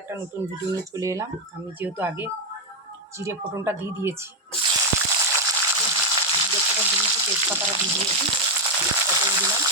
একটা নতুন ভিডিও নিয়ে চলে এলাম। আমি যেহেতু আগে জিরে ফোড়নটা দিয়ে দিয়েছি, জিরে ফোড়ন দিয়ে দিয়েছি, তেজপাতাটা দিয়ে দিয়েছি, পটল দিলাম,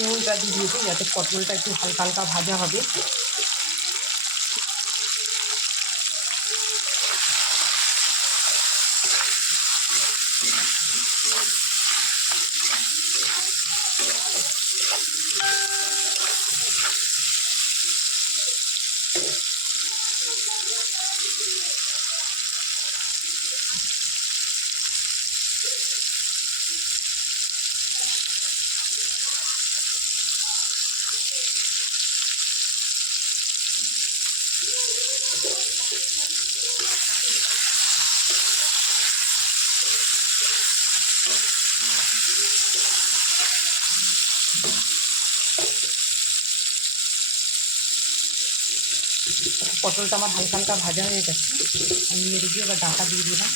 নুনটা দিয়ে দিয়েছি যাতে পটলটা একটু হালকা হালকা ভাজা হবে। পটলটা আমার হালকা হালকা ভাজা হয়ে গেছে, আমি মেরে দিয়ে এবার ডাঁটা দিয়ে দিলাম।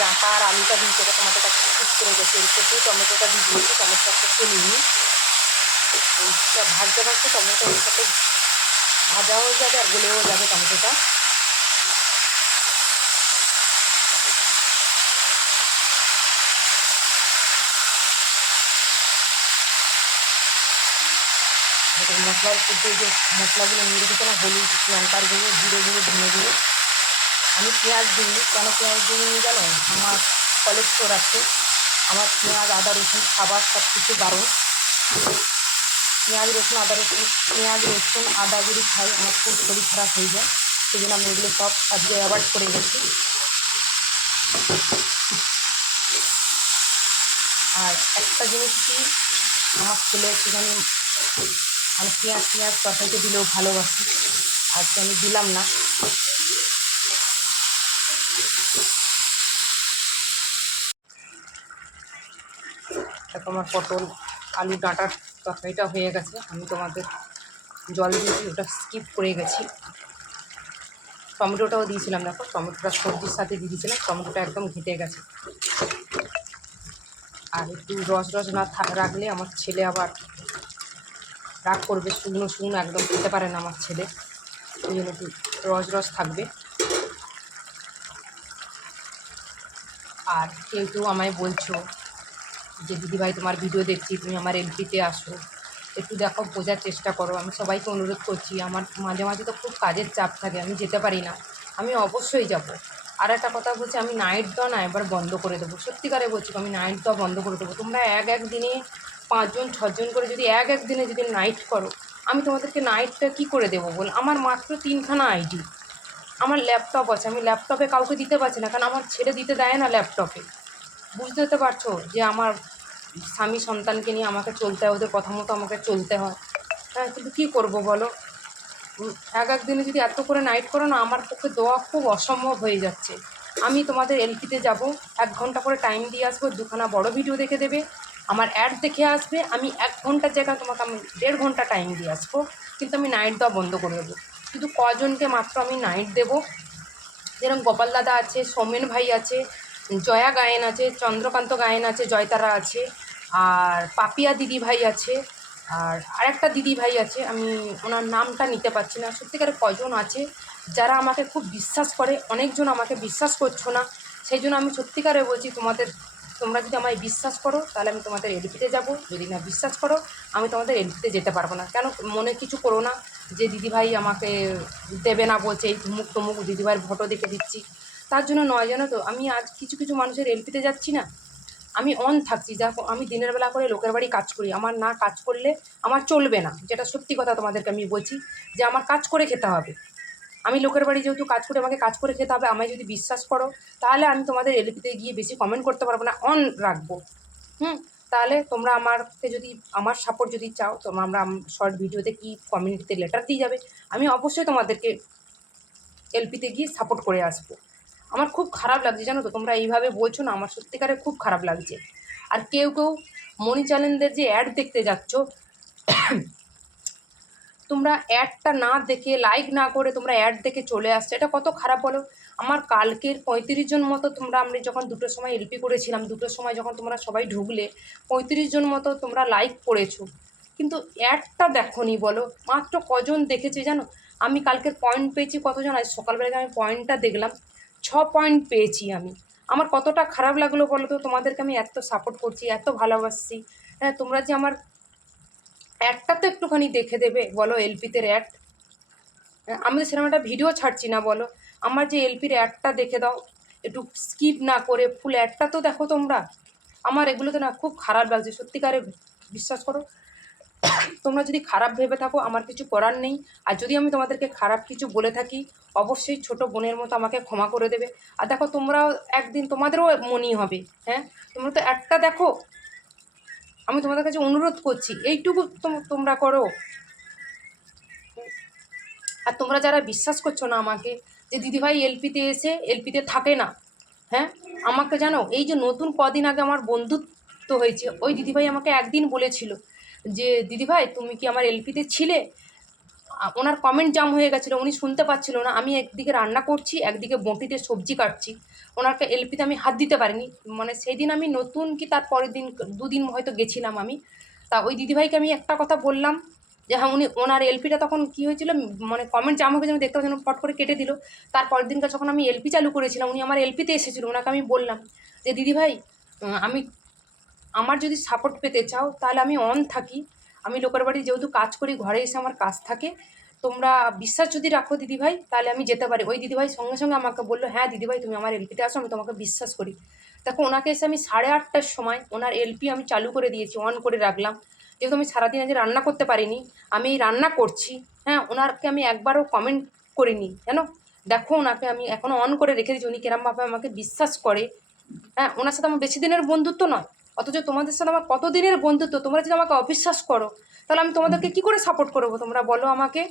ডাঁটা আর আলুটা দিয়ে দেবো, টমেটোটাকে কুচ করে গেছে, এর দিয়ে টমেটোটা দিয়ে দিয়েছি, টমেটোটা একটু নিয়ে এইটা ভাজতে ভাজতে টমেটো এর সাথে ভাজা হয়ে যাবে আর গলেও যাবে টমেটোটা। মশলার মধ্যে যে মশলাগুলো নিয়ে রেখেছে না, হলুদ, লঙ্কার গুঁড়ো, জিরে গুঁড়ো, ধনে গুঁড়ো, আমি পেঁয়াজ দিইনি। কেন পেঁয়াজ দিইনি জানো? আমার কোলেস্ট্রল আছে, আমার পেঁয়াজ আদা রসুন খাবার সব কিছু বারণ। পেঁয়াজ রসুন আদা যদি খাই আমার খুব শরীর খারাপ হয়ে যায়, সেই জন্য আমি এগুলো সব আজকে অ্যাভয়েড করে গেছি। আর একটা জিনিস কি, আমার ছেলে একটুখানি মানে পেঁয়াজ তরকারিতে দিলেও ভালোবাসি, আজকে আমি দিলাম না। দেখো আমার পটল আলু ডাঁটার তরকারিটা হয়ে গেছে। আমি তোমাদের জল দিয়েছি, ওটা স্কিপ করে গেছি। টমেটোটাও দিয়েছিলাম, দেখো টমেটোটা সবজির সাথে দিয়ে দিয়েছিলাম, টমেটোটা একদম ঘেটে গেছে। আর একটু রস না রাখলে আমার ছেলে আবার রাগ করবে, শুকনো একদম খেতে পারে না আমার ছেলে, ওই জন্য একটু রস থাকবে। আর কেউ আমায় বলছো যে দিদিভাই তোমার ভিডিও দেখছি, তুমি আমার এলপিতে আসো, একটু দেখো, বোঝার চেষ্টা করো। আমি সবাইকে অনুরোধ করছি, আমার মাঝে মাঝে তো খুব কাজের চাপ থাকে, আমি যেতে পারি না, আমি অবশ্যই যাব। আর একটা কথা বলছি, আমি নাইট দেওয়া না এবার বন্ধ করে দেবো, সত্যিকারে বলছি, আমি নাইট দেওয়া বন্ধ করে দেবো। তোমরা এক দিনে 5জন 6জন করে যদি এক দিনে যদি নাইট করো, আমি তোমাদেরকে নাইটটা কী করে দেবো বল? আমার মাত্র 3খানা আইডি, আমার ল্যাপটপ আছে, আমি ল্যাপটপে কাউকে দিতে পারছি না, কারণ আমার ছেলে দিতে দেয় না ল্যাপটপে। বুঝতে পারছো যে আমার স্বামী সন্তানকে নিয়ে আমাকে চলতে হয়, ওদের কথা মতো আমাকে চলতে হয়। হ্যাঁ, কিন্তু কী করবো বলো? এক দিনে যদি এত করে নাইট করো না, আমার পক্ষে দেওয়া খুব অসম্ভব হয়ে যাচ্ছে। আমি তোমাদের এলপিতে যাব, 1 ঘন্টা করে টাইম দিয়ে আসবো, 2খানা বড় ভিডিও দেখে দেবে, আমার অ্যাড দেখে আসবে। আমি 1 ঘন্টার জায়গায় তোমাকে আমি 1.5 ঘন্টা টাইম দিয়ে আসবো, কিন্তু আমি নাইট দেওয়া বন্ধ করে দেবো। শুধু কজনকে মাত্র আমি নাইট দেবো, যেরকম গোপাল দাদা আছে, সৌমেন ভাই আছে, জয়া গায়েন আছে, চন্দ্রকান্ত গায়েন আছে, জয়তারা আছে, আর পাপিয়া দিদি ভাই আছে, আর আরেকটা দিদি ভাই আছে, আমি ওনার নামটা নিতে পারছি না। সত্যিকারে কজন আছে যারা আমাকে খুব বিশ্বাস করে, অনেকজন আমাকে বিশ্বাস করছো না। সেই জন্য আমি সত্যিকারে বলছি, তোমরা যদি আমায় বিশ্বাস করো তাহলে আমি তোমাদের এলপিতে যাব, যদি না বিশ্বাস করো আমি তোমাদের এলপিতে যেতে পারবো না। কেন মনে কিছু করো না যে দিদিভাই আমাকে দেবে না বলছে, এই ধুমুক টুমুক দিদিভাইয়ের ফটো দেখে দিচ্ছি, তার জন্য নয়। জানো তো, আমি আজ কিছু কিছু মানুষের এলপিতে যাচ্ছি না, আমি অন থাকছি। দেখো, আমি দিনের বেলা করে লোকের বাড়ি কাজ করি, আমার না কাজ করলে আমার চলবে না, যেটা সত্যি কথা তোমাদেরকে আমি বলছি, যে আমার কাজ করে খেতে হবে। আমি লোকের বাড়ি যেহেতু কাজ করে, আমাকে কাজ করে খেতে হবে। আমায় যদি বিশ্বাস করো তাহলে আমি তোমাদের এলপিতে গিয়ে বেশি কমেন্ট করতে পারবো না, অন রাখবো। তাহলে তোমরা আমাকে যদি, আমার সাপোর্ট যদি চাও, তোমরা শর্ট ভিডিওতে কি কমিউনিটিতে লেটার দিয়ে যাবে, আমি অবশ্যই তোমাদেরকে এলপিতে গিয়ে সাপোর্ট করে আসবো। আমার খুব খারাপ লাগছে জানো তো, তোমরা এইভাবে বলছো না, আমার সত্যিকারে খুব খারাপ লাগছে। আর কেউ কেউ মনি চ্যানেলদের যে অ্যাড দেখতে যাচ্ছ, তোমরা অ্যাডটা না দেখে, লাইক না করে তোমরা অ্যাড দেখে চলে আসছো, এটা কত খারাপ বলো। আমার কালকের 35 জন মতো আমি যখন 2টোর সময় এলপি করেছিলাম, 2টোর সময় যখন তোমরা সবাই ঢুকলে, 35 জন মতো তোমরা লাইক করেছো, কিন্তু অ্যাডটা দেখোনি বলো। মাত্র কজন দেখেছে জানো? আমি কালকের পয়েন্ট পেয়েছি কতজন, আজ সকালবেলায় আমি পয়েন্টটা দেখলাম, 6 পয়েন্ট পেয়েছি আমি। আমার কতটা খারাপ লাগলো বলো তো, তোমাদেরকে আমি এত সাপোর্ট করছি, এত ভালোবাসছি, হ্যাঁ, তোমরা যে আমার অ্যাডটা তো একটুখানি দেখে দেবে বলো, এলপিতে অ্যাড। আমি তো সেরকম একটা ভিডিও ছাড়ছি না বলো, আমার যে এলপির অ্যাডটা দেখে দাও, একটু স্কিপ না করে ফুল অ্যাডটা তো দেখো তোমরা। আমার এগুলোতে না খুব খারাপ লাগছে সত্যিকারে, বিশ্বাস করো। তোমরা যদি খারাপ ভেবে থাকো, আমার কিছু করার নেই। আর যদি আমি তোমাদেরকে খারাপ কিছু বলে থাকি, অবশ্যই ছোট বোনের মতো আমাকে ক্ষমা করে দেবে। আর দেখো, তোমরাও একদিন তোমাদেরও মনই হবে, হ্যাঁ, তোমরা তো একটা দেখো। আমি তোমাদের কাছে অনুরোধ করছি, এইটুকু তোমরা করো। আর তোমরা যারা বিশ্বাস করছো না আমাকে, যে দিদিভাই এলপিতে এসে এলপিতে থাকে না, হ্যাঁ, আমাকে জানো, এই যে নতুন কদিন আগে আমার বন্ধুত্ব হয়েছে, ওই দিদিভাই আমাকে একদিন বলেছিল যে দিদিভাই তুমি কি আমার এলপিতে ছিলে। ওনার কমেন্ট জাম হয়ে গেছিলো, উনি শুনতে পাচ্ছিল না। আমি একদিকে রান্না করছি, একদিকে বঁটিতে সবজি কাটছি, ওনাকে এলপিতে আমি হাত দিতে পারিনি। মানে সেই দিন আমি নতুন কি তার পরের দিন 2 দিন হয়তো গেছিলাম আমি। তা ওই দিদিভাইকে আমি একটা কথা বললাম যে হ্যাঁ, ওনার এলপিটা তখন কী হয়েছিল, মানে কমেন্ট জাম হয়ে গেছে, আমি দেখতে পাচ্ছি ফট করে কেটে দিল। তার পরের দিনকার যখন আমি এলপি চালু করেছিলাম, উনি আমার এলপিতে এসেছিলো, ওনাকে আমি বললাম যে দিদিভাই, আমি আমার যদি সাপোর্ট পেতে চাও তাহলে আমি অন থাকি, আমি লোকের বাড়ি যেহেতু কাজ করি, ঘরে এসে আমার কাজ থাকে, তোমরা বিশ্বাস যদি রাখো দিদিভাই তাহলে আমি যেতে পারি। ওই দিদিভাই সঙ্গে সঙ্গে আমাকে বললো, হ্যাঁ দিদিভাই তুমি আমার এলপিতে আসো, আমি তোমাকে বিশ্বাস করি। দেখো, ওনাকে এসে আমি 8:30টার সময় ওনার এলপি আমি চালু করে দিয়েছি, অন করে রাখলাম, যেহেতু আমি সারাদিন আজ রান্না করতে পারিনি, আমি এই রান্না করছি, হ্যাঁ, ওনাকে আমি একবারও কমেন্ট করিনি জানো। দেখো, ওনাকে আমি এখনও অন করে রেখে দিচ্ছি, উনি কিরমভাবে আমাকে বিশ্বাস করে। হ্যাঁ, ওনার সাথে আমার বেশি দিনের বন্ধুত্ব নয়, অথচ তোমাদের সাথে আমার কত দিনের বন্ধুত্ব। তোমরা যদি আমাকে অবিশ্বাস করো তাহলে আমি তোমাদেরকে কী করে সাপোর্ট করবো, তোমরা বলো আমাকে।